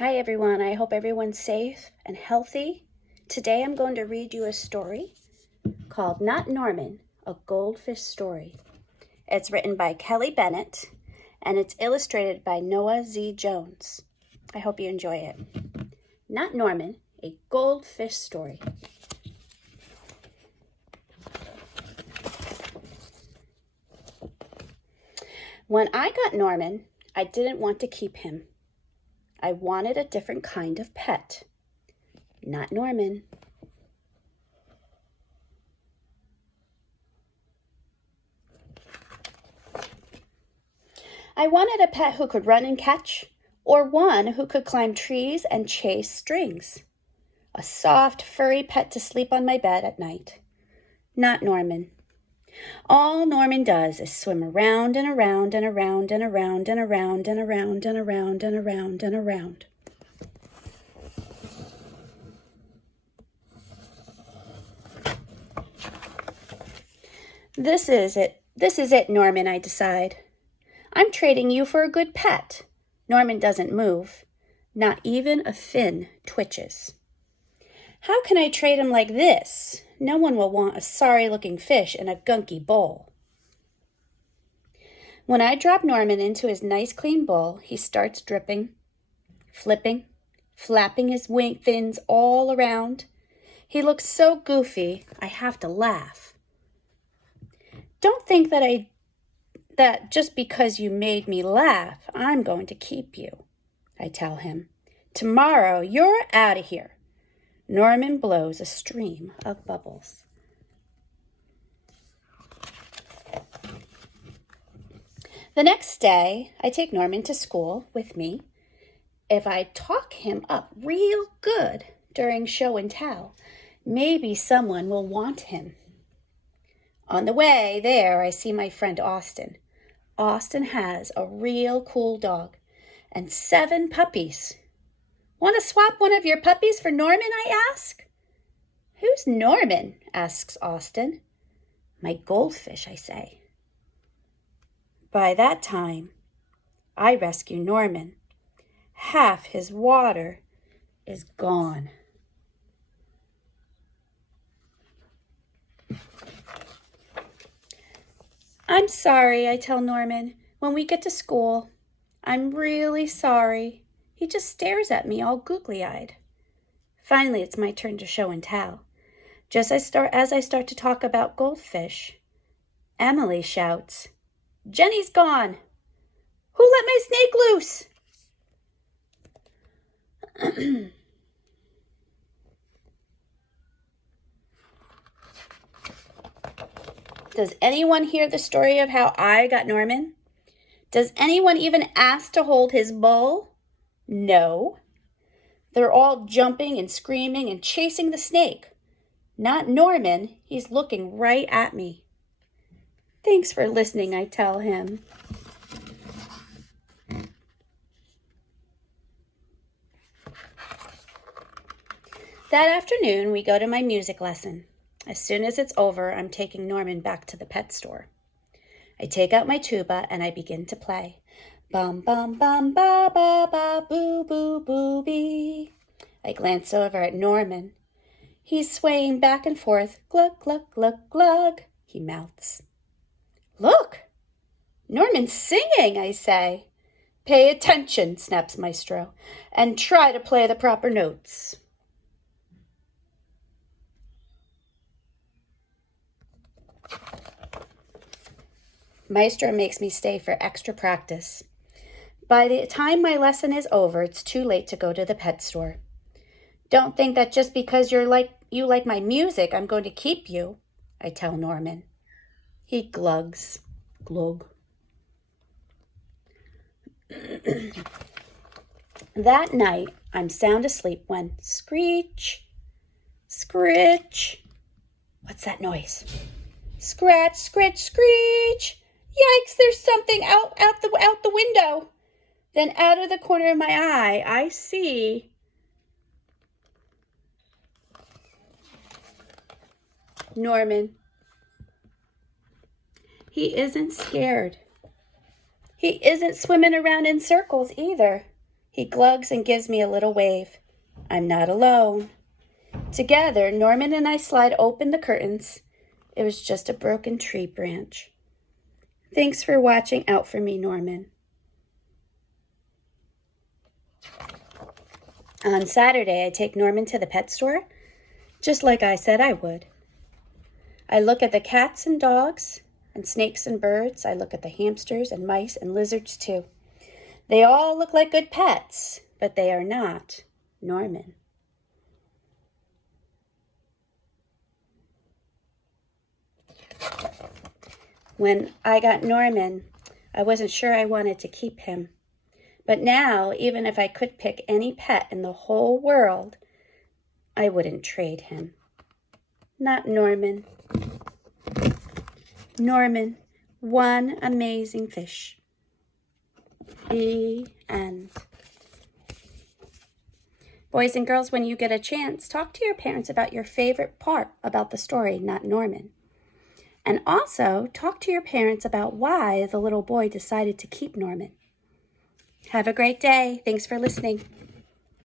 Hi everyone, I hope everyone's safe and healthy. Today I'm going to read you a story called Not Norman, a Goldfish Story. It's written by Kelly Bennett and it's illustrated by Noah Z. Jones. I hope you enjoy it. Not Norman, a Goldfish Story. When I got Norman, I didn't want to keep him. I wanted a different kind of pet. Not Norman. I wanted a pet who could run and catch, or one who could climb trees and chase strings. A soft, furry pet to sleep on my bed at night. Not Norman. All Norman does is swim around and around and around and around and around and around and around and around and around. This is it, Norman, I decide. I'm trading you for a good pet. Norman doesn't move. Not even a fin twitches. How can I trade him like this? No one will want a sorry-looking fish in a gunky bowl. When I drop Norman into his nice clean bowl, he starts dripping, flipping, flapping his wing fins all around. He looks so goofy, I have to laugh. Don't think that just because you made me laugh, I'm going to keep you, I tell him. Tomorrow, you're out of here. Norman blows a stream of bubbles. The next day, I take Norman to school with me. If I talk him up real good during show and tell, maybe someone will want him. On the way there, I see my friend Austin. Austin has a real cool dog and 7 puppies. Want to swap one of your puppies for Norman, I ask? Who's Norman? Asks Austin. My goldfish, I say. By that time, I rescue Norman. Half his water is gone. I'm sorry, I tell Norman. When we get to school, I'm really sorry. He just stares at me all googly-eyed. Finally, it's my turn to show and tell. Just as I start to talk about goldfish, Emily shouts, Jenny's gone! Who let my snake loose? Does anyone hear the story of how I got Norman? Does anyone even ask to hold his bowl? No. They're all jumping and screaming and chasing the snake. Not Norman. He's looking right at me. Thanks for listening, I tell him. That afternoon, we go to my music lesson. As soon as it's over, I'm taking Norman back to the pet store. I take out my tuba and I begin to play. Bum, bum, bum, ba, ba, ba, boo, boo, booby. I glance over at Norman. He's swaying back and forth. Glug, glug, glug, glug, he mouths. Look, Norman's singing, I say. Pay attention, snaps Maestro, and try to play the proper notes. Maestro makes me stay for extra practice. By the time my lesson is over, it's too late to go to the pet store. Don't think that just because you like my music, I'm going to keep you, I tell Norman. He glugs. Glug. That night, I'm sound asleep when screech, scritch. What's that noise? Scratch, scritch, screech. Yikes, there's something out the window. Then out of the corner of my eye, I see Norman. He isn't scared. He isn't swimming around in circles either. He glugs and gives me a little wave. I'm not alone. Together, Norman and I slide open the curtains. It was just a broken tree branch. Thanks for watching out for me, Norman. On Saturday, I take Norman to the pet store, just like I said I would. I look at the cats and dogs and snakes and birds. I look at the hamsters and mice and lizards too. They all look like good pets, but they are not Norman. When I got Norman, I wasn't sure I wanted to keep him. But now, even if I could pick any pet in the whole world, I wouldn't trade him. Not Norman. Norman, one amazing fish. The end. Boys and girls, when you get a chance, talk to your parents about your favorite part about the story, Not Norman. And also, talk to your parents about why the little boy decided to keep Norman. Have a great day. Thanks for listening.